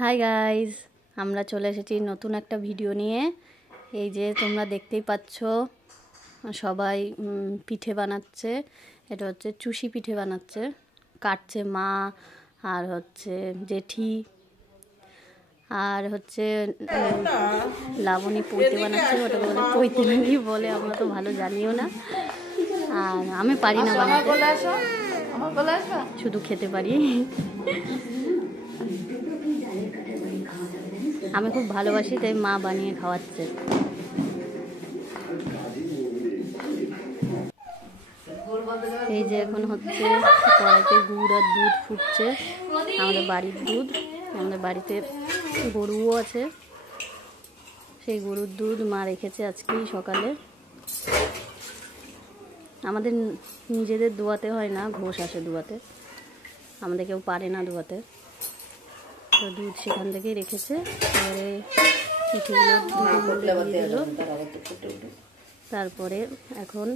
Hi guys, আমরা চলে এসেছি নতুন একটা ভিডিও নিয়ে। এই যে তোমরা দেখতেই পাচ্ছ সবাই পিঠে বানাচ্ছে। এটা হচ্ছে চুষি পিঠে বানাচ্ছে, কাটছে মা আর হচ্ছে জেঠি আর হচ্ছে লাবণী পৈতে বানাচ্ছে। ওটাকে বলে পৈতে নাকি বলে, আমরা তো ভালো জানিও না। আর আমি পারি না বানাতে, শুধু খেতে পারি। আমি খুব ভালোবাসি, তাই মা বানিয়ে খাওয়াচ্ছে। এই যে এখন হচ্ছে কড়াইতে গুড় আর দুধ ফুটছে, আমাদের বাড়ির দুধ। আমাদের বাড়িতে গরুও আছে, সেই গরুর দুধ মা রেখেছে আজকেই সকালে। আমাদের নিজেদের দোয়াতে হয় না, ঘোষ আসে দোয়াতে, আমাদের কেউ পারে না দোয়াতে, তো দুধ সেখান থেকেই রেখেছে। এবারে পিঠেগুলো দিয়ে দিল, তারপরে এখন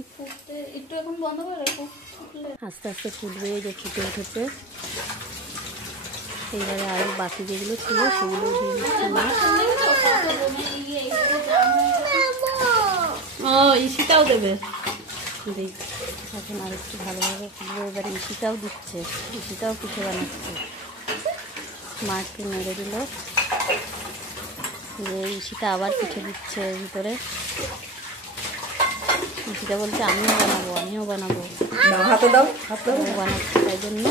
আস্তে আস্তে ফুটবে। এই যে ফুটে উঠেছে। এইবারে আরও বাকি যেগুলো ছিল সেগুলো দিয়ে দিচ্ছে মা। ও ইসিটাও দেবে, এখন আর একটু ভালোভাবে ফুটবে। এবারে ইসিটাও দিচ্ছে, ইসিটাও পিঠে বানাচ্ছে। মা একটু নেড়ে দিল, যে ইসিটা আবার পিঠে দিচ্ছে ভিতরে। ইসিটা বলছে আমিও বানাবো হাতে দাও, বানাচ্ছি, তাই জন্য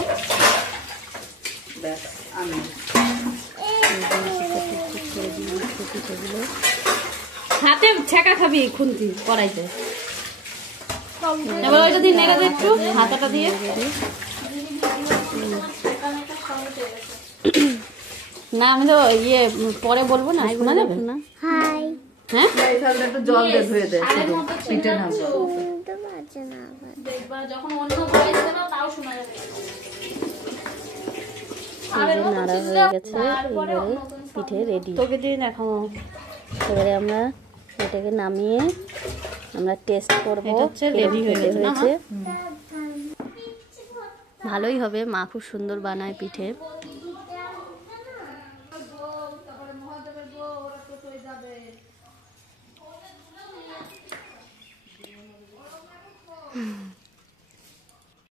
পিঠেগুলো হাতে ছেঁকা খাবি খুন্তি কড়াইতে। এবার ওইটা দিয়ে নেড়ে দে একটু, হাতাটা দিয়ে। না আমি তো ইয়ে পরে বলবো না, শোনা যাবে না। হ্যাঁ একটু জল দিয়ে ধুয়ে দে, পিঠে না যখন অন্য ভয়েস দেবে তাও শোনা যাবে। নাড়া হয়ে গেছে, এবারে পিঠে রেডি। তোকে দিয়ে দেখাবো। এবারে আমরা এটাকে নামিয়ে আমরা টেস্ট করবো। রেডি হয়েছে, ভালোই হবে। মা খুব সুন্দর বানায় পিঠে।